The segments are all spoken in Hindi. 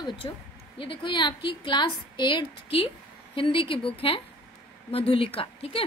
हेलो बच्चों, ये देखो ये आपकी क्लास 8th की हिंदी की बुक है मधुलिका। ठीक है,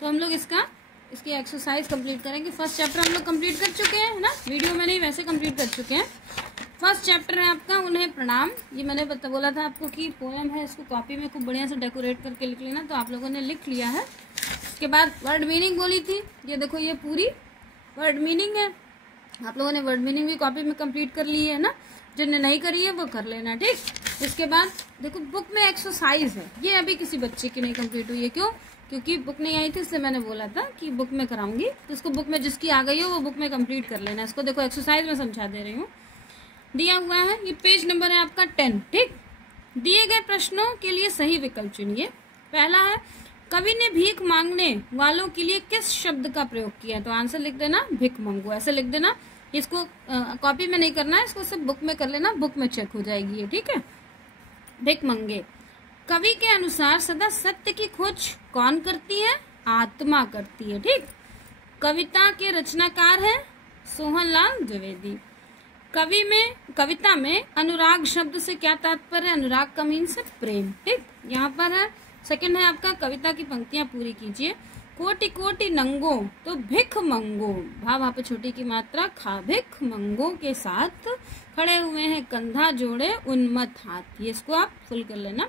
तो हम लोग इसकी एक्सरसाइज कंप्लीट करेंगे। फर्स्ट चैप्टर हम लोग कंप्लीट कर चुके हैं, है ना, वीडियो में नहीं वैसे कंप्लीट कर चुके हैं। फर्स्ट चैप्टर है आपका उन्हें प्रणाम। ये मैंने बोला था आपको कि पोएम है, इसको कॉपी में खूब बढ़िया से डेकोरेट करके लिख लेना, तो आप लोगों ने लिख लिया है। उसके बाद वर्ड मीनिंग बोली थी, ये देखो ये पूरी वर्ड मीनिंग है। आप लोगों ने वर्ड मीनिंग भी कॉपी में कंप्लीट कर ली है ना, जिन्हें नहीं करी है वो कर लेना। ठीक, इसके बाद देखो बुक में एक्सरसाइज है, ये अभी किसी बच्चे की नहीं कंप्लीट हुई है। क्यों? क्योंकि बुक नहीं आई थी, इसलिए मैंने बोला था कि बुक में कराऊंगी, तो इसको बुक में जिसकी आ गई हो वो बुक में कंप्लीट कर लेना। इसको देखो एक्सरसाइज में समझा दे रही हूँ। दिया हुआ है, ये पेज नंबर है आपका 10। ठीक, दिए गए प्रश्नों के लिए सही विकल्प चुनिए। पहला है, कवि ने भीख मांगने वालों के लिए किस शब्द का प्रयोग किया? तो आंसर लिख देना भिख मंगो, ऐसे लिख देना। इसको कॉपी में नहीं करना है, इसको सिर्फ बुक में कर लेना, बुक में चेक हो जाएगी ये। ठीक है, भिख मंगे। कवि के अनुसार सदा सत्य की खोज कौन करती है? आत्मा करती है। ठीक, कविता के रचनाकार है सोहनलाल द्विवेदी। कविता में अनुराग शब्द से क्या तात्पर्य? अनुराग का मीन्स है प्रेम। ठीक, यहाँ पर है सेकंड है आपका, कविता की पंक्तियां पूरी कीजिए। कोटि कोटि नंगो तो भिख मंगो, भाव वहां पे छोटी की मात्रा खा, भिख मंगो के साथ खड़े हुए हैं कंधा जोड़े उन्मत्त हाथ। ये इसको आप फुल कर लेना।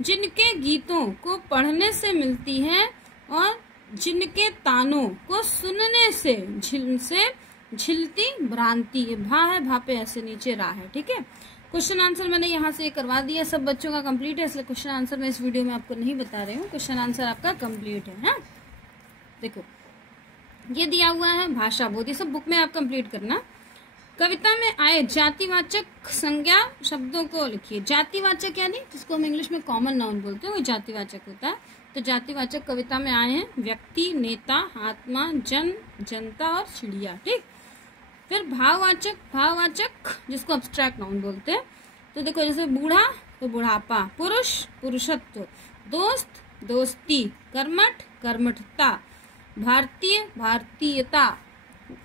जिनके गीतों को पढ़ने से मिलती है और जिनके तानों को सुनने से झिलती भ्रांति। ये भा है, भा पे ऐसे नीचे रा है। ठीक है, क्वेश्चन आंसर मैंने यहाँ से करवा दिया, सब बच्चों का कंप्लीट है, इसलिए क्वेश्चन आंसर मैं इस वीडियो में आपको नहीं बता रही हूँ। क्वेश्चन आंसर आपका कंप्लीट है। हाँ? देखो ये दिया हुआ है भाषा बोध, ये सब बुक में आप कंप्लीट करना। कविता में आए जातिवाचक संज्ञा शब्दों को लिखिए। जातिवाचक यानी जिसको हम इंग्लिश में कॉमन नाउन बोलते हैं, वो जातिवाचक होता है। तो जातिवाचक कविता में आए हैं व्यक्ति, नेता, आत्मा, जन, जनता और चिड़िया। ठीक, फिर भाववाचक जिसको अब्स्ट्रैक्ट नाउन बोलते हैं। तो देखो जैसे बूढ़ा तो बुढ़ापा, पुरुष पुरुषत्व, दोस्त दोस्ती, कर्मठ कर्मठता, भारतीय भारतीयता,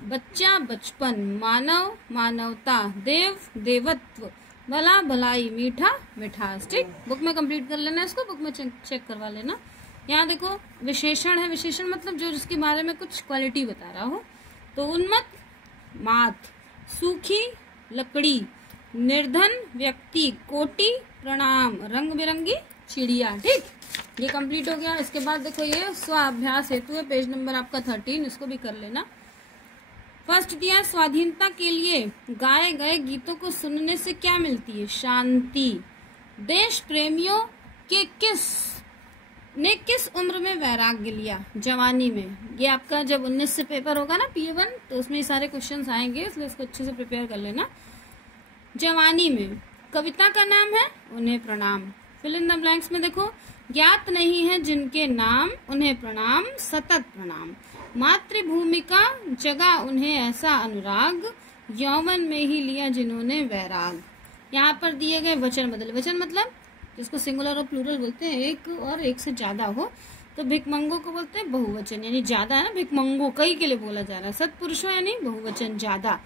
बच्चा बचपन, मानव मानवता, देव देवत्व, भला भलाई, मीठा मिठास। ठीक, बुक में कंप्लीट कर लेना, इसको बुक में चेक करवा लेना। यहाँ देखो विशेषण है, विशेषण मतलब जो जिसके बारे में कुछ क्वालिटी बता रहा हो। तो उन्मत्त मात, सूखी लकड़ी, निर्धन व्यक्ति, कोटि प्रणाम, रंग बिरंगी चिड़िया। ठीक, ये कंप्लीट हो गया। इसके बाद देखो ये स्वाभ्यास हेतु है, पेज नंबर आपका 13, इसको भी कर लेना। फर्स्ट दिया, स्वाधीनता के लिए गाए गए गीतों को सुनने से क्या मिलती है? शांति। देश प्रेमियों के किस उम्र में वैराग्य लिया? जवानी में। ये आपका जब 19 से पेपर होगा ना PA1, तो उसमें सारे क्वेश्चंस आएंगे, इसलिए इसको अच्छे से प्रिपेयर कर लेना। जवानी में। कविता का नाम है उन्हें प्रणाम। फिल इन द ब्लैंक्स में देखो, ज्ञात नहीं है जिनके नाम उन्हें प्रणाम, सतत प्रणाम। मातृभूमि का जगा उन्हें ऐसा अनुराग, यौवन में ही लिया जिन्होंने वैराग। यहाँ पर दिए गए वचन बदले। वचन मतलब जिसको सिंगुलर और प्लूरल बोलते हैं, एक और एक से ज्यादा हो। तो भिखमंगो को बोलते हैं बहुवचन, यानी ज्यादा है ना, भिखमंगो कई के लिए बोला जा रहा है। सत्पुरुषों यानी बहुवचन ज्यादा।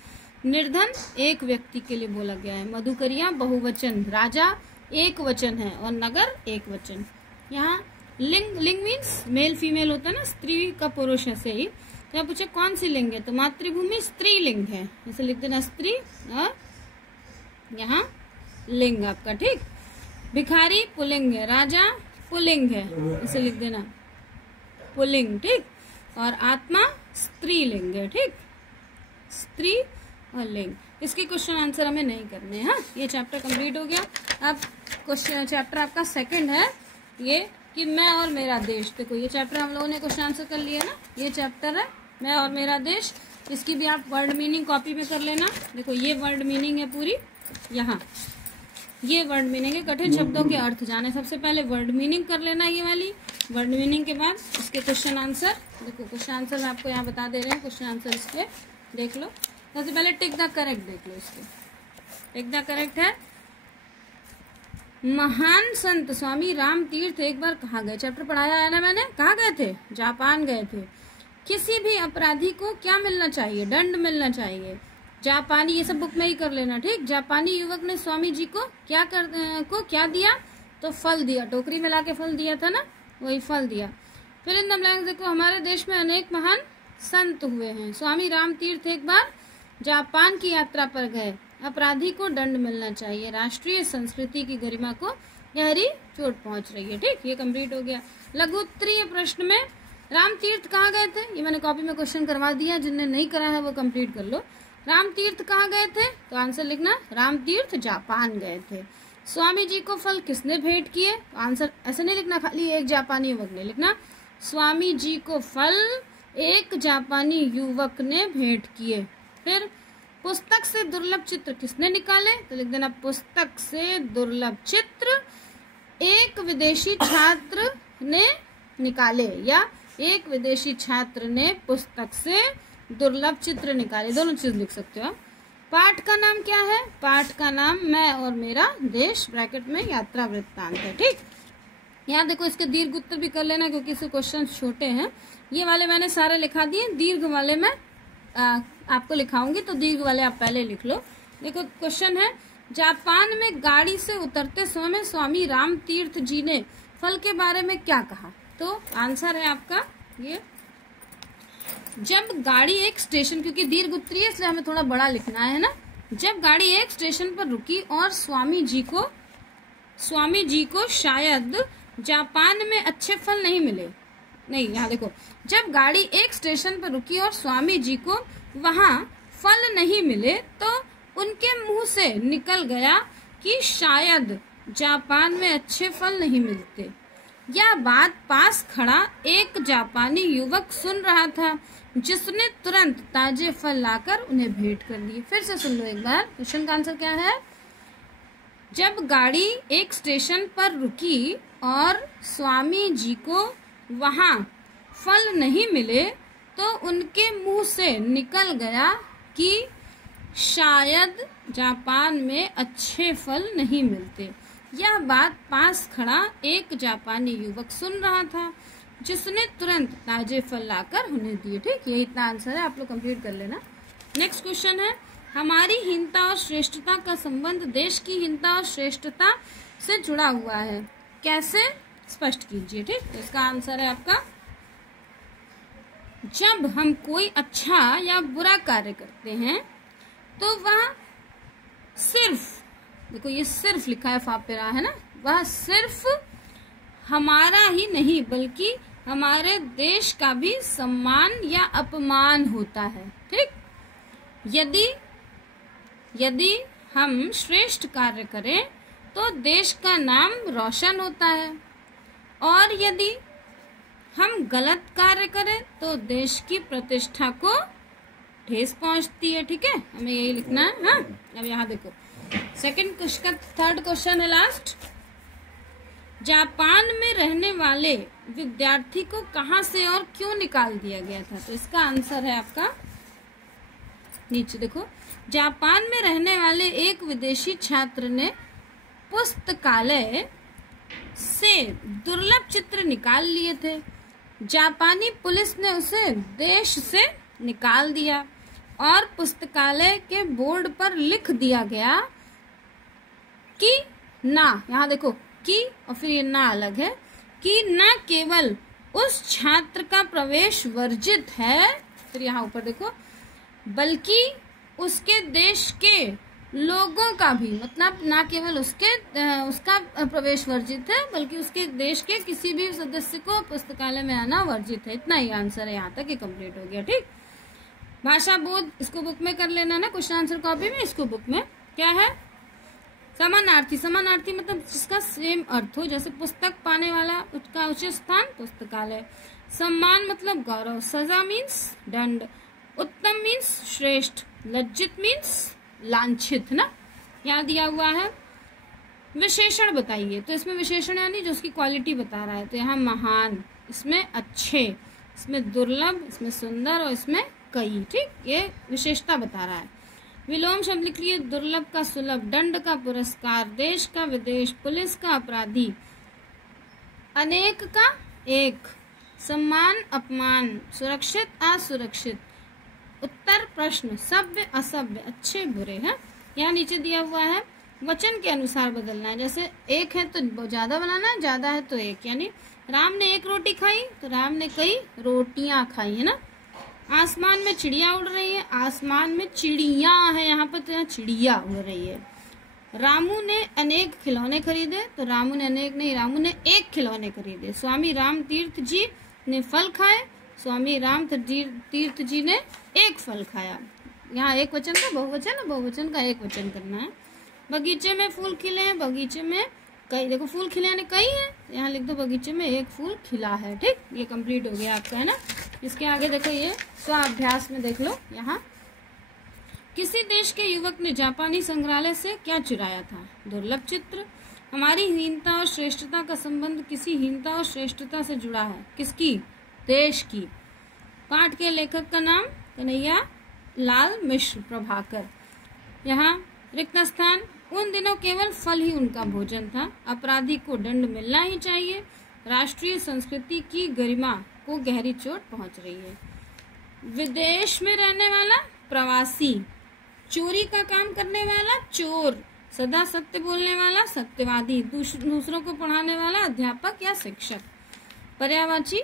निर्धन एक व्यक्ति के लिए बोला गया है। मधुकरिया बहुवचन, राजा एक वचन है और नगर एक वचन। यहाँ लिंग मीन्स मेल फीमेल होता है ना, स्त्री का पुरुष ऐसे ही। तो यहाँ पूछे कौन सी लिंग है, तो मातृभूमि स्त्रीलिंग है, ऐसे लिख देना स्त्री, और यहाँ लिंग आपका। ठीक, भिखारी पुल्लिंग है, राजा पुल्लिंग है, इसे लिख देना पुल्लिंग। ठीक, और आत्मा स्त्रीलिंग है। ठीक, स्त्री और लिंग। इसके क्वेश्चन आंसर हमें नहीं करने हैं। हाँ, ये चैप्टर कंप्लीट हो गया। अब क्वेश्चन चैप्टर आपका सेकंड है ये कि मैं और मेरा देश। देखो ये चैप्टर हम लोगों ने क्वेश्चन आंसर कर लिया ना, ये चैप्टर है मैं और मेरा देश। इसकी भी आप वर्ड मीनिंग कॉपी में कर लेना। देखो ये वर्ड मीनिंग है पूरी, यहाँ ये वर्ड मीनिंग है। कठिन शब्दों के अर्थ जाने, सबसे पहले वर्ड मीनिंग कर लेना, ये वाली वर्ड मीनिंग के बाद इसके क्वेश्चन आंसर। देखो क्वेश्चन आंसर मैं आपको यहाँ बता दे रहे हैं, क्वेश्चन आंसर इसके देख लो। सबसे पहले टिक द करेक्ट देख लो, इसके टिक द करेक्ट है। महान संत स्वामी राम तीर्थ एक बार कहाँ गए? चैप्टर पढ़ाया है ना मैंने, कहाँ गए थे? जापान गए थे। किसी भी अपराधी को क्या मिलना चाहिए? दंड मिलना चाहिए। जापानी, ये सब बुक में ही कर लेना, ठीक। जापानी युवक ने स्वामी जी को क्या दिया, तो फल दिया, टोकरी में लाके फल दिया था ना, वही फल दिया। फिर इन द ब्लैंक्स देखो, हमारे देश में अनेक महान संत हुए हैं। स्वामी राम तीर्थ एक बार जापान की यात्रा पर गए। अपराधी को दंड मिलना चाहिए। राष्ट्रीय संस्कृति की गरिमा को गहरी चोट पहुंच रही है, ठीक। ये कंप्लीट हो गया। लघु उत्तरीय प्रश्न में राम तीर्थ कहाँ गए थे, ये मैंने कॉपी में क्वेश्चन करवा दिया, जिनने नहीं करा है वो कंप्लीट कर लो। राम तीर्थ कहाँ गए थे, तो आंसर लिखना राम तीर्थ जापान गए थे। स्वामी जी को फल किसने भेंट किए, तो आंसर ऐसे नहीं लिखना खाली एक जापानी युवक ने, लिखना स्वामी जी को फल एक जापानी युवक ने भेंट किए। फिर पुस्तक से दुर्लभ चित्र किसने निकाले, तो लिख देना पुस्तक से दुर्लभ चित्र एक विदेशी छात्र ने निकाले, या एक विदेशी छात्र ने पुस्तक से दुर्लभ चित्र निकाले, दोनों चीज लिख सकते हो। पाठ का नाम क्या है, पाठ का नाम मैं और मेरा देश ब्रैकेट में यात्रा वृत्तांत है, ठीक। यहाँ देखो इसके दीर्घ उत्तर भी कर लेना क्योंकि इसके क्वेश्चन छोटे हैं। ये वाले मैंने सारे लिखा दिए, दीर्घ वाले मैं आपको लिखाऊंगी, तो दीर्घ वाले आप पहले लिख लो। देखो क्वेश्चन है, जापान में गाड़ी से उतरते समय स्वामी राम तीर्थ जी ने फल के बारे में क्या कहा, तो आंसर है आपका ये, जब गाड़ी एक स्टेशन, क्योंकि दीर्घ उत्तरीय इसलिए हमें थोड़ा बड़ा लिखना है ना, जब गाड़ी एक स्टेशन पर रुकी और स्वामी जी को शायद जापान में अच्छे फल नहीं मिले, नहीं यहाँ देखो, जब गाड़ी एक स्टेशन पर रुकी और स्वामी जी को वहां फल नहीं मिले तो उनके मुंह से निकल गया कि शायद जापान में अच्छे फल नहीं मिलते। यह बात पास खड़ा एक जापानी युवक सुन रहा था, जिसने तुरंत ताजे फल लाकर उन्हें भेंट कर दिए। फिर से सुन लो एक बार, क्वेश्चन का आंसर क्या है, जब गाड़ी एक स्टेशन पर रुकी और स्वामी जी को वहां फल नहीं मिले तो उनके मुंह से निकल गया कि शायद जापान में अच्छे फल नहीं मिलते। यह बात पास खड़ा एक जापानी युवक सुन रहा था, जिसने तुरंत ताजे फल लाकर उन्हें दिए, ठीक। ये इतना आंसर है, आप लोग कंप्लीट कर लेना। नेक्स्ट क्वेश्चन है, हमारी हीनता और श्रेष्ठता का संबंध देश की हीनता और श्रेष्ठता से जुड़ा हुआ है, कैसे स्पष्ट कीजिए, ठीक। तो इसका आंसर है आपका, जब हम कोई अच्छा या बुरा कार्य करते हैं तो वह सिर्फ, देखो ये सिर्फ लिखा है फापेरा है ना, वह सिर्फ हमारा ही नहीं बल्कि हमारे देश का भी सम्मान या अपमान होता है, ठीक। यदि हम श्रेष्ठ कार्य करें तो देश का नाम रोशन होता है, और यदि हम गलत कार्य करें तो देश की प्रतिष्ठा को ठेस पहुंचती है, ठीक है। हमें यही लिखना है। हाँ, अब यहाँ देखो सेकंड क्वेश्चन, थर्ड क्वेश्चन है लास्ट, जापान में रहने वाले विद्यार्थी को कहां से और क्यों निकाल दिया गया था, तो इसका आंसर है आपका नीचे देखो, जापान में रहने वाले एक विदेशी छात्र ने पुस्तकालय से दुर्लभ चित्र निकाल लिए थे। जापानी पुलिस ने उसे देश से निकाल दिया और पुस्तकालय के बोर्ड पर लिख दिया गया कि ना, यहाँ देखो कि और फिर ये ना अलग है, कि न केवल उस छात्र का प्रवेश वर्जित है, फिर यहाँ ऊपर देखो, बल्कि उसके देश के लोगों का भी, मतलब ना केवल उसका प्रवेश वर्जित है बल्कि उसके देश के किसी भी सदस्य को पुस्तकालय में आना वर्जित है। इतना ही आंसर है, यहाँ तक ये कंप्लीट हो गया, ठीक। भाषा बोध इसको बुक में कर लेना ना, क्वेश्चन आंसर कॉपी में, इसको बुक में क्या है, समानार्थी, समानार्थी मतलब जिसका सेम अर्थ हो, जैसे पुस्तक पाने वाला उसका उचित स्थान पुस्तकालय, सम्मान मतलब गौरव, सजा मीन्स दंड, उत्तम मीन्स श्रेष्ठ, लज्जित मीन्स लांछित ना, यहाँ दिया हुआ है। विशेषण बताइए, तो इसमें विशेषण यानी जो उसकी क्वालिटी बता रहा है, तो यहाँ महान, इसमें अच्छे, इसमें दुर्लभ, इसमें सुंदर और इसमें कई, ठीक, ये विशेषता बता रहा है। विलोम शब्द लिख लिए, दुर्लभ का सुलभ, दंड का पुरस्कार, देश का विदेश, पुलिस का अपराधी, अनेक का एक, सम्मान अपमान, सुरक्षित असुरक्षित, उत्तर प्रश्न, सभ्य असभ्य, अच्छे बुरे हैं। यहाँ नीचे दिया हुआ है वचन के अनुसार बदलना है। जैसे एक है तो ज्यादा बनाना है, ज्यादा है तो एक, यानी राम ने एक रोटी खाई तो राम ने कई रोटियां खाई, है ना। आसमान में चिड़िया उड़ रही है, आसमान में चिड़िया है यहाँ पर, तो यहाँ चिड़िया उड़ रही है। रामू ने अनेक खिलौने खरीदे, तो रामू ने अनेक नहीं, रामू ने एक खिलौने खरीदे। स्वामी राम तीर्थ जी ने फल खाए, स्वामी राम तीर्थ जी ने एक फल खाया। यहाँ एक वचन का बहुवचन है, बहुवचन का एक वचन करना है। बगीचे में फूल खिले हैं, बगीचे में कई, देखो फूल खिले यानी कई है, यहाँ लिख दो बगीचे में एक फूल खिला है। ठीक, ये कंप्लीट हो गया आपका, है ना। इसके आगे देखो, ये स्वाभ्यास में देख लो। यहाँ किसी देश के युवक ने जापानी संग्रहालय से क्या चुराया था? दुर्लभ चित्र। हमारी हीनता और श्रेष्ठता का संबंध किसी हीनता और श्रेष्ठता से जुड़ा है। किसकी? देश की। पाठ के लेखक का नाम कन्हैया लाल मिश्र प्रभाकर। यहाँ रिक्त स्थान, उन दिनों केवल फल ही उनका भोजन था, अपराधी को दंड मिलना ही चाहिए, राष्ट्रीय संस्कृति की गरिमा को गहरी चोट पहुंच रही है। विदेश में रहने वाला प्रवासी, चोरी का काम करने वाला चोर, सदा सत्य बोलने वाला सत्यवादी, दूसरों को पढ़ाने वाला अध्यापक या शिक्षक। पर्यायवाची,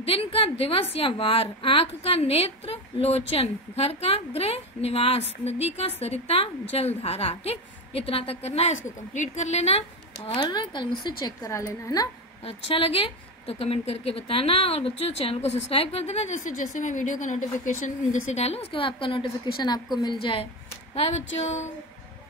दिन का दिवस या वार, आंख का नेत्र लोचन, घर का गृह निवास, नदी का सरिता जलधारा। ठीक, इतना तक करना है, इसको कंप्लीट कर लेना और कल मुझसे चेक करा लेना, है ना। अच्छा लगे तो कमेंट करके बताना, और बच्चों चैनल को सब्सक्राइब कर देना, जैसे जैसे मैं वीडियो का नोटिफिकेशन जैसे डालूं उसके बाद आपका नोटिफिकेशन आपको मिल जाए। बाय बच्चों।